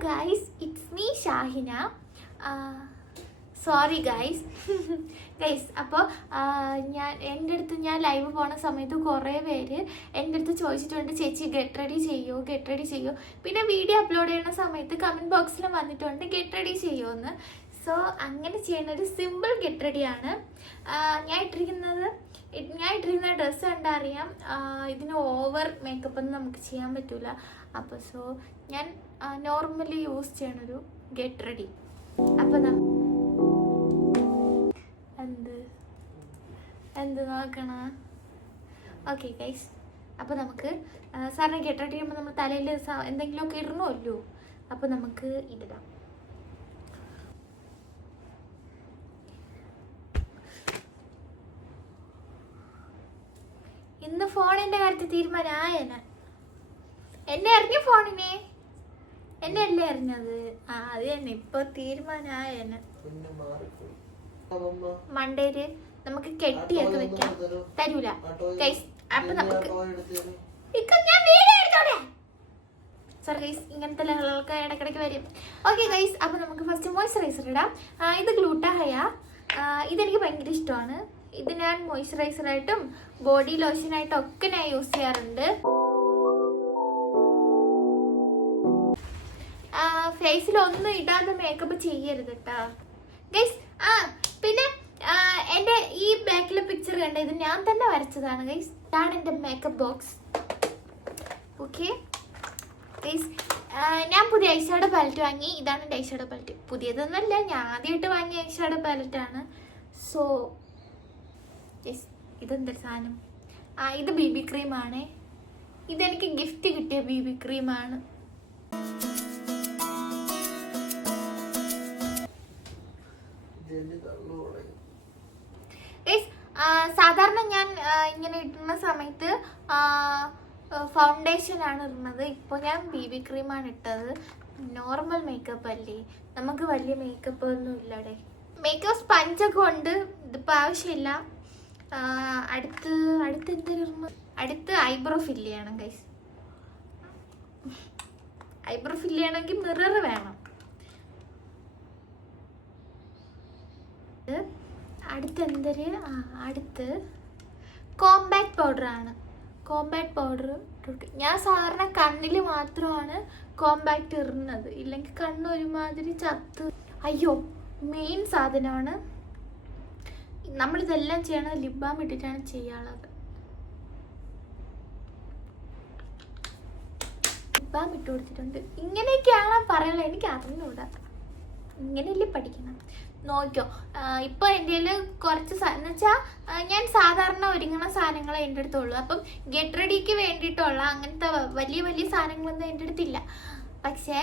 guys, it's me Shahina. Sorry guys guys. അപ്പോൾ എൻ്റെ അടുത്ത് ഞാൻ ലൈവ് പോണ സമയത്ത് കുറേ പേര് എൻ്റെ അടുത്ത് ചോദിച്ചിട്ടുണ്ട്, ചേച്ചി ഗെറ്റ് റെഡി ചെയ്യോ. പിന്നെ വീഡിയോ അപ്ലോഡ് ചെയ്യുന്ന സമയത്ത് കമൻറ്റ് ബോക്സിൽ വന്നിട്ടുണ്ട് ഗെറ്റ് റെഡി ചെയ്യുമെന്ന്. സോ അങ്ങനെ ചെയ്യുന്ന ഒരു സിമ്പിൾ ഗെറ്റ് റെഡിയാണ്. ഞാൻ ഇട്ടിരിക്കുന്ന ഡ്രസ്സ് കണ്ടാൽ അറിയാം ഇതിന് ഓവർ മേക്കപ്പ് ഒന്നും നമുക്ക് ചെയ്യാൻ പറ്റില്ല. അപ്പോൾ സോ ഞാൻ നോർമലി യൂസ് ചെയ്യണൊരു ഗെറ്റ് റെഡി. അപ്പോൾ എന്ത് നോക്കണ? ഓക്കെ ഗൈസ്, അപ്പോൾ നമുക്ക് സാറിന് ഗെറ്റ് റെഡി ചെയ്യുമ്പോൾ നമ്മൾ തലയിൽ എന്തെങ്കിലുമൊക്കെ ഇടണമല്ലോ. അപ്പോൾ നമുക്ക് ഇടാം. ഇന്ന് ഫോണിൻ്റെ കാര്യത്തിൽ തീരുമാനമായന. എന്നെ അറിഞ്ഞു ഫോണിനെ, എന്നെ അല്ലേ അറിഞ്ഞത്? അത് തന്നെ ഇപ്പൊ തീരുമാനമായന. മണ്ടേല് നമുക്ക് കെട്ടിയൊക്കെ വെക്കാം. തരൂല ഗൈസ്. അപ്പൊ നമുക്ക് സോറി ഗൈസ്, ഇങ്ങനത്തെ ലഹളകൾക്ക് ഇടയ്ക്കിടയ്ക്ക് വരും. ഓക്കെ ഗൈസ്, അപ്പൊ നമുക്ക് ഫസ്റ്റ് മോയ്സ്ചറൈസർ ഇടാം. ഇത് ഗ്ലൂട്ടാഹയ. ഇതെനിക്ക് ഭയങ്കര ഇഷ്ടമാണ്. ഇത് ഞാൻ മോയ്സ്ചറൈസറായിട്ടും ബോഡി ലോഷനായിട്ടും ഒക്കെ ഞാൻ യൂസ് ചെയ്യാറുണ്ട്. ഫേസിൽ ഒന്നും ഇടാതെ മേക്കപ്പ് ചെയ്യരുത് കേട്ടോ ഗൈസ്. പിന്നെ എൻ്റെ ഈ ബാക്കിലെ പിക്ചർ കണ്ട, ഇത് ഞാൻ തന്നെ വരച്ചതാണ് ഗൈസ്. ഇതാണ് എൻ്റെ മേക്കപ്പ് ബോക്സ്. ഓക്കെ ഗൈസ്, ഞാൻ പുതിയ ഐഷാഡോ പാലറ്റ് വാങ്ങി. ഇതാണ് എൻ്റെ ഐഷാഡോ പാലറ്റ്. പുതിയതൊന്നുമല്ല, ഞാൻ ആദ്യമായിട്ട് വാങ്ങിയ ഐഷാഡോ പാലറ്റാണ്. സോ യെസ്, ഇതെന്തൊരു സാധനം? ഇത് BB ക്രീമാണ്. ഇതെനിക്ക് ഗിഫ്റ്റ് കിട്ടിയ BB ക്രീമാണ്. സാധാരണ ഞാൻ ഇങ്ങനെ ഇടുന്ന സമയത്ത് ഫൗണ്ടേഷനാണ് ഇടുന്നത്. ഇപ്പോൾ ഞാൻ BB ക്രീമാണ് ഇട്ടത്. നോർമൽ മേക്കപ്പ് അല്ലേ, നമുക്ക് വലിയ മേക്കപ്പ് ഒന്നും ഇല്ലടെ. മേക്കപ്പ് സ്പഞ്ചൊക്കെ ഉണ്ട്, ഇതിപ്പോൾ ആവശ്യമില്ല. അടുത്ത് എന്തെങ്കിലും അടുത്ത് ഐബ്രോ ഫില്ല് ചെയ്യണം ഗൈസ്. ഐബ്രോ ഫില്ല് ചെയ്യണമെങ്കിൽ മിറർ വേണം. അടുത്ത് കോമ്പാക്ട് പൗഡറാണ്. കോമ്പാക്ട് പൗഡർ ഞാൻ സാധാരണ കണ്ണിൽ മാത്രമാണ് കോമ്പാക്ട് ഇടുന്നത്, ഇല്ലെങ്കിൽ കണ്ണ് ഒരുമാതിരി ചത്ത്. അയ്യോ, മെയിൻ സാധനമാണ്. നമ്മളിതെല്ലാം ചെയ്യണത് ലിപ് ബാം ഇട്ടിട്ടാണ് ചെയ്യാനുള്ളത്. ലിപ് ബാം ഇട്ട് കൊടുത്തിട്ടുണ്ട്. ഇങ്ങനെയൊക്കെയാണ് പറയുന്നത്, എനിക്ക് അറിഞ്ഞൂടാ. ഇങ്ങനെയല്ലേ പഠിക്കണം. നോക്കിയോ, ഇപ്പോൾ എൻ്റെ കയ്യിൽ കുറച്ച് എന്ന് വെച്ചാൽ ഞാൻ സാധാരണ ഒരുങ്ങുന്ന സാധനങ്ങൾ എൻ്റെ അടുത്തുള്ളൂ. അപ്പം ഗെറ്റ് റെഡിക്ക് വേണ്ടിയിട്ടുള്ള അങ്ങനത്തെ വലിയ വലിയ സാധനങ്ങളൊന്നും എൻ്റെ അടുത്തില്ല. പക്ഷേ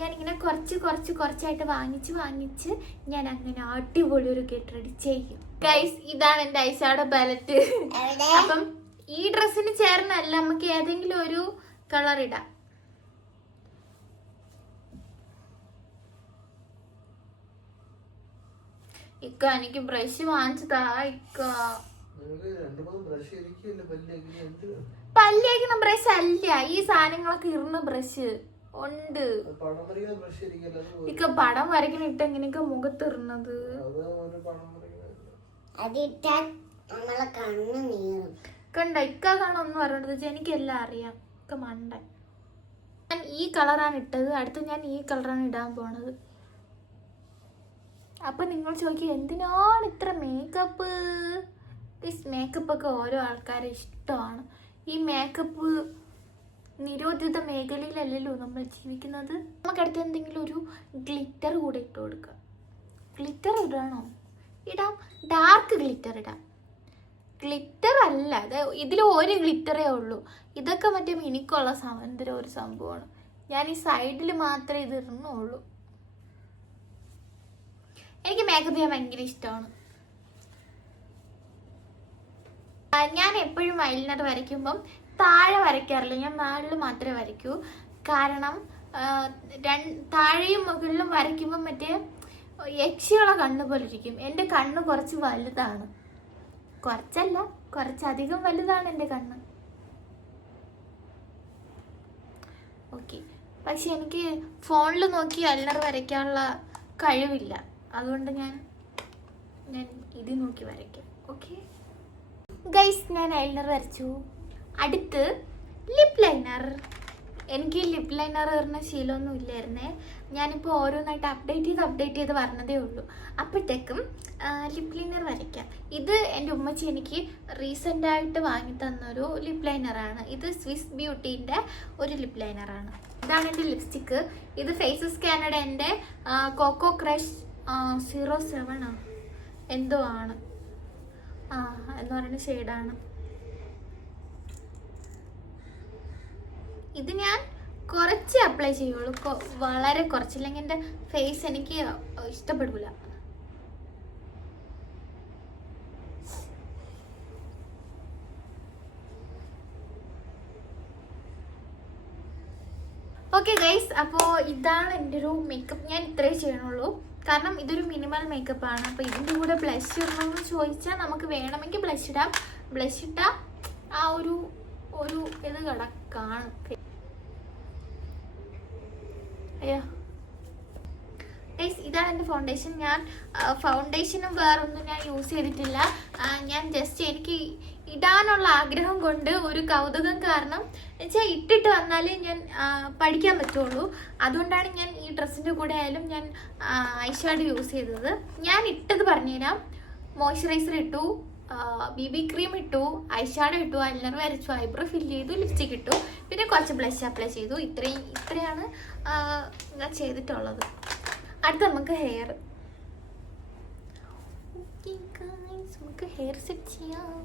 ഞാനിങ്ങനെ കുറച്ചായിട്ട് വാങ്ങിച്ച് ഞാൻ അങ്ങനെ അടിപൊളി ഒരു ഗെറ്റ് റെഡി ചെയ്യും ഗൈസ്. ഇതാണ് എൻ്റെ ഐഷാഡോ പാലറ്റ്. അപ്പം ഈ ഡ്രസ്സിന് ചേർന്നല്ല, നമുക്ക് ഏതെങ്കിലും ഒരു കളർ ഇടാം. ഇക്ക എനിക്ക് ബ്രഷ് വാങ്ങിച്ചതാ. പല്ലേക്കുന്ന ബ്രഷ് അല്ല, ഈ സാധനങ്ങളൊക്കെ ഇടുന്ന ബ്രഷ് ഉണ്ട്. ഇക്ക പടം വരയ്ക്കണ ഇട്ട് എങ്ങനെയൊക്കെ മുഖത്തിടുന്നത്? കണ്ട ഇക്ക കാണൊന്നും പറഞ്ഞത്, എനിക്കെല്ലാം അറിയാം. ഇക്ക മണ്ട. ഞാൻ ഈ കളറാണ് ഇട്ടത്, അടുത്ത് ഞാൻ ഈ കളറാണ് ഇടാൻ പോണത്. അപ്പം നിങ്ങൾ ചോദിക്കുക എന്തിനാണ് ഇത്ര മേക്കപ്പ്? ഈ മേക്കപ്പൊക്കെ ഓരോ ആൾക്കാരെ ഇഷ്ടമാണ്. ഈ മേക്കപ്പ് നിരോധിത മേഖലയിലല്ലല്ലോ നമ്മൾ ജീവിക്കുന്നത്. നമുക്കടുത്ത് എന്തെങ്കിലും ഒരു ഗ്ലിറ്റർ കൂടെ ഇട്ട് കൊടുക്കാം. ഗ്ലിറ്റർ ഇടാണോ? ഇടാം, ഡാർക്ക് ഗ്ലിറ്റർ ഇടാം. ഗ്ലിറ്റർ അല്ല, അത് ഇതിൽ ഒരു ഗ്ലിറ്ററേ ഉള്ളൂ. ഇതൊക്കെ മറ്റേ മിനിക്കുള്ള എന്തോ ഒരു സംഭവമാണ്. ഞാൻ ഈ സൈഡിൽ മാത്രമേ ഇത് ഇടുന്നുള്ളൂ. എനിക്ക് മേക്കപ്പ് ചെയ്യാൻ ഭയങ്കര ഇഷ്ടമാണ്. ഞാൻ എപ്പോഴും ഐലൈനർ വരയ്ക്കുമ്പം താഴെ വരയ്ക്കാറില്ല, ഞാൻ മുകളിൽ മാത്രമേ വരയ്ക്കൂ. കാരണം താഴെയും മുകളിലും വരയ്ക്കുമ്പം മറ്റേ യക്ഷികളെ കണ്ണ് പോലെ ഇരിക്കും. എൻ്റെ കണ്ണ് കുറച്ച് വലുതാണ്. കുറച്ചല്ല, കുറച്ചധികം വലുതാണ് എൻ്റെ കണ്ണ്. ഓക്കെ, പക്ഷെ എനിക്ക് ഫോണിൽ നോക്കി ഐലൈനർ വരയ്ക്കാനുള്ള കഴിവില്ല. അതുകൊണ്ട് ഞാൻ ഇത് നോക്കി വരയ്ക്കും. ഓക്കെ ഗൈസ്, ഞാൻ ഐലൈനർ വരച്ചു. അടുത്ത് ലിപ് ലൈനർ. എനിക്ക് ലിപ് ലൈനർ വരുന്ന ശീലമൊന്നും ഇല്ലായിരുന്നേ. ഞാനിപ്പോൾ ഓരോന്നായിട്ട് അപ്ഡേറ്റ് ചെയ്ത് വരണതേ ഉള്ളൂ. അപ്പോഴത്തേക്കും ലിപ് ലൈനർ വരയ്ക്കാം. ഇത് എൻ്റെ ഉമ്മച്ചി എനിക്ക് റീസെൻ്റായിട്ട് വാങ്ങി തന്നൊരു ലിപ് ലൈനറാണ്. ഇത് സ്വിസ് ബ്യൂട്ടീൻ്റെ ഒരു ലിപ് ലൈനറാണ്. ഇതാണ് എൻ്റെ ലിപ്സ്റ്റിക്ക്. ഇത് ഫേസസ് കാനഡൻ്റെ കോക്കോ ക്രഷ് 07 എന്തോ ആണ് എന്ന് പറയുന്ന ഷെയ്ഡാണ്. ഇത് ഞാൻ കുറച്ച് അപ്ലൈ ചെയ്യുള്ളൂ, വളരെ കുറച്ചില്ലെങ്കിൽ എൻ്റെ ഫേസ് എനിക്ക് ഇഷ്ടപ്പെടില്ല. ഓക്കെ ഗൈസ്, അപ്പോൾ ഇതാണ് എൻ്റെ ഒരു മേക്കപ്പ്. ഞാൻ ഇത്രേ ചെയ്യണുള്ളൂ, കാരണം ഇതൊരു മിനിമൽ മേക്കപ്പ് ആണ്. അപ്പോൾ ഇതിൻ്റെ കൂടെ ബ്ലഷ് ഇടണമെന്ന് ചോദിച്ചാൽ നമുക്ക് വേണമെങ്കിൽ ബ്ലഷ് ഇടാം. ബ്ലഷ് ഇട്ടാൽ ആ ഒരു ഇത് കാണും. അയ്യോ ഗൈസ്, ഇതാണ് എൻ്റെ ഫൗണ്ടേഷൻ. ഞാൻ ഫൗണ്ടേഷനും വേറൊന്നും ഞാൻ യൂസ് ചെയ്തിട്ടില്ല. ഞാൻ ജസ്റ്റ് എനിക്ക് ഇടാനുള്ള ആഗ്രഹം കൊണ്ട്, ഒരു കൗതുകം കാരണം എന്നുവെച്ചാൽ ഇട്ടിട്ട് വന്നാലേ ഞാൻ പഠിക്കാൻ പറ്റുള്ളൂ. അതുകൊണ്ടാണ് ഞാൻ ഈ ഡ്രസ്സിൻ്റെ കൂടെ ആയാലും ഞാൻ ഐഷാഡോ യൂസ് ചെയ്തത്. ഞാൻ ഇട്ടത് പറഞ്ഞുതരാം. മോയ്സ്ചറൈസർ ഇട്ടു, BB ക്രീം ഇട്ടു, ഐഷാഡോ ഇട്ടു, ഐലൈനർ വരച്ചു, ഐബ്രോ ഫില്ല് ചെയ്തു, ലിപ്സ്റ്റിക് ഇട്ടു, പിന്നെ കുറച്ച് ബ്ലഷ് അപ്ലൈ ചെയ്തു. ഇത്രയാണ് ഞാൻ ചെയ്തിട്ടുള്ളത്. അടുത്ത നമുക്ക് ഹെയർ സെറ്റ് ചെയ്യാം.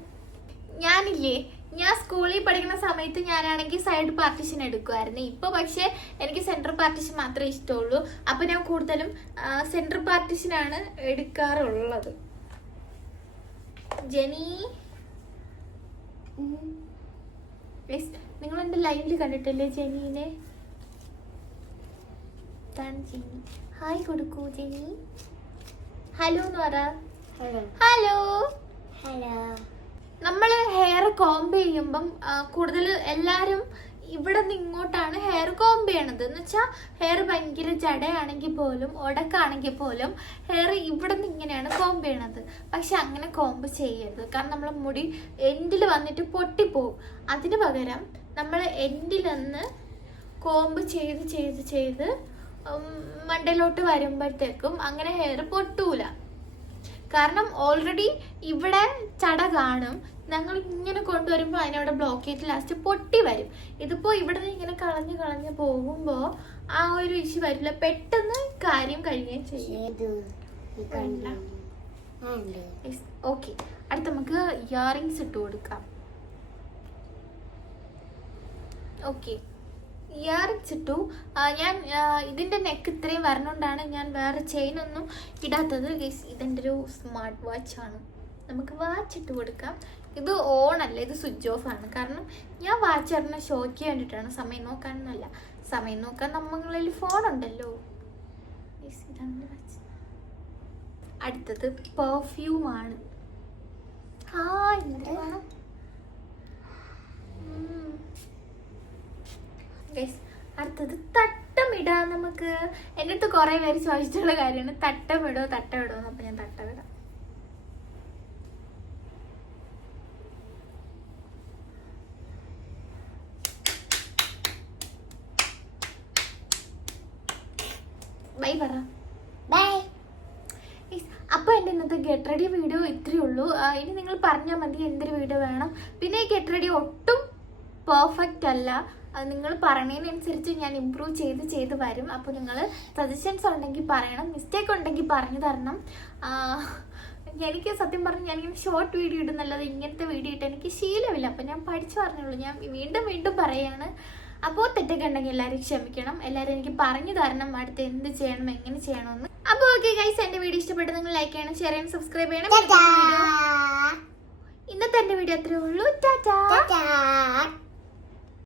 ഞാൻ സ്കൂളിൽ പഠിക്കുന്ന സമയത്ത് ഞാനാണെങ്കിൽ സൈഡ് പാർട്ടീഷൻ എടുക്കുമായിരുന്നു. ഇപ്പോൾ പക്ഷേ എനിക്ക് സെൻട്രൽ പാർട്ടീഷൻ മാത്രമേ ഇഷ്ടമുള്ളൂ. അപ്പോൾ ഞാൻ കൂടുതലും സെൻട്രൽ പാർട്ടീഷനാണ് എടുക്കാറുള്ളത്. ജെനി, നിങ്ങൾ എൻ്റെ ലൈവിൽ കണ്ടിട്ടില്ലേ ജെനീനെ? ജെനി, ഹായ് കൊടുക്കൂ ജെനി. ഹലോ എന്ന് പറ. ഹലോ. നമ്മൾ ഹെയർ കോംബ് ചെയ്യുമ്പം കൂടുതൽ എല്ലാവരും ഇവിടെ നിന്ന് ഇങ്ങോട്ടാണ് ഹെയർ കോംബ് ചെയ്യണത്. എന്ന് വെച്ചാൽ ഹെയർ ഭയങ്കര ജടയാണെങ്കിൽ പോലും ഒടക്കാണെങ്കിൽ പോലും ഹെയർ ഇവിടെ നിന്ന് ഇങ്ങനെയാണ് കോംബ് ചെയ്യണത്. പക്ഷെ അങ്ങനെ കോംബ് ചെയ്യരുത്, കാരണം നമ്മൾ മുടി എൻഡിൽ വന്നിട്ട് പൊട്ടിപ്പോവും. അതിന് പകരം നമ്മൾ എൻഡിലൊന്ന് കോംബ് ചെയ്ത് മണ്ടയിലോട്ട് വരുമ്പോഴത്തേക്കും അങ്ങനെ ഹെയർ പൊട്ടൂല. കാരണം ഓൾറെഡി ഇവിടെ ചട കാണും. ഞങ്ങൾ ഇങ്ങനെ കൊണ്ടുവരുമ്പോൾ അതിനവിടെ ബ്ലോക്ക് ചെയ്തിട്ട് ലാസ്റ്റ് പൊട്ടി വരും. ഇതിപ്പോൾ ഇവിടെ നിന്ന് ഇങ്ങനെ കളഞ്ഞ് പോകുമ്പോൾ ആ ഒരു ഇഷ്യൂ വരില്ല, പെട്ടെന്ന് കാര്യം കഴിയുകയും ചെയ്യും. ഓക്കെ, അടുത്ത് നമുക്ക് ഇയറിങ്സ് ഇട്ട് കൊടുക്കാം. ഓക്കെ, ഇയറിങ്സ് ഇട്ടു. ഞാൻ ഇതിൻ്റെ നെക്ക് ഇത്രയും വരണോണ്ടാണ് ഞാൻ വേറെ ചെയിനൊന്നും ഇടാത്തത്. ഇതെൻ്റെ ഒരു സ്മാർട്ട് വാച്ചാണ്. നമുക്ക് വാച്ച് ഇട്ട് കൊടുക്കാം. ഇത് ഓൺ അല്ല, ഇത് സ്വിച്ച് ഓഫ് ആണ്. കാരണം ഞാൻ വാച്ച് ഇടുന്ന ഷോയ്ക്ക് വേണ്ടിയിട്ടാണ്, സമയം നോക്കാനൊന്നുമല്ല. സമയം നോക്കാൻ നമ്മളിൽ ഫോണുണ്ടല്ലോ. ഇതാണ് വാച്ച്. അടുത്തത് പെർഫ്യൂമാണ്. എന്നിട്ട് വേണം. അടുത്തത് തട്ടമിടാം. നമുക്ക് എൻ്റെ അടുത്ത് കുറേ പേര് ചോദിച്ചിട്ടുള്ള കാര്യമാണ് തട്ടമിടോ എന്ന്. അപ്പം ഞാൻ തട്ടമിടാം. ബൈ പറ. ബൈ. അപ്പോൾ എൻ്റെ ഇന്നത്തെ ഗെറ്റ് റെഡി വീഡിയോ ഇത്രയേ ഉള്ളൂ. ഇനി നിങ്ങൾ പറഞ്ഞാൽ മതി എന്തൊരു വീഡിയോ വേണം. പിന്നെ ഈ ഗെറ്റ് റെഡി ഒട്ടും പെർഫെക്റ്റ് അല്ല. അത് നിങ്ങൾ പറയുന്നതിനനുസരിച്ച് ഞാൻ ഇമ്പ്രൂവ് ചെയ്ത് വരും. അപ്പോൾ നിങ്ങൾ സജഷൻസ് ഉണ്ടെങ്കിൽ പറയണം, മിസ്റ്റേക്ക് ഉണ്ടെങ്കിൽ പറഞ്ഞു തരണം. എനിക്ക് സത്യം പറഞ്ഞാൽ ഞാനിങ്ങനെ ഷോർട്ട് വീഡിയോ ഇടുന്നല്ലാതെ ഇങ്ങനത്തെ വീഡിയോ ഇട്ട് എനിക്ക് ശീലമില്ല. അപ്പോൾ ഞാൻ പഠിച്ചു പറഞ്ഞുള്ളൂ. ഞാൻ വീണ്ടും പറയുകയാണ്. അപ്പോൾ തെറ്റൊക്കെ ഉണ്ടെങ്കിൽ എല്ലാവരും ക്ഷമിക്കണം. എല്ലാവരും എനിക്ക് പറഞ്ഞു തരണം അടുത്ത് എന്ത് ചെയ്യണം, എങ്ങനെ ചെയ്യണമെന്ന്. അപ്പോൾ ഓക്കെ ഗൈസ്, എൻ്റെ വീഡിയോ ഇഷ്ടപ്പെട്ട് നിങ്ങൾ ലൈക്ക് ചെയ്യണം, ഷെയർ ചെയ്യണം, സബ്സ്ക്രൈബ് ചെയ്യണം. ഇന്നത്തെ എൻ്റെ വീഡിയോ അത്രേ ഉള്ളൂ. ടാറ്റാ.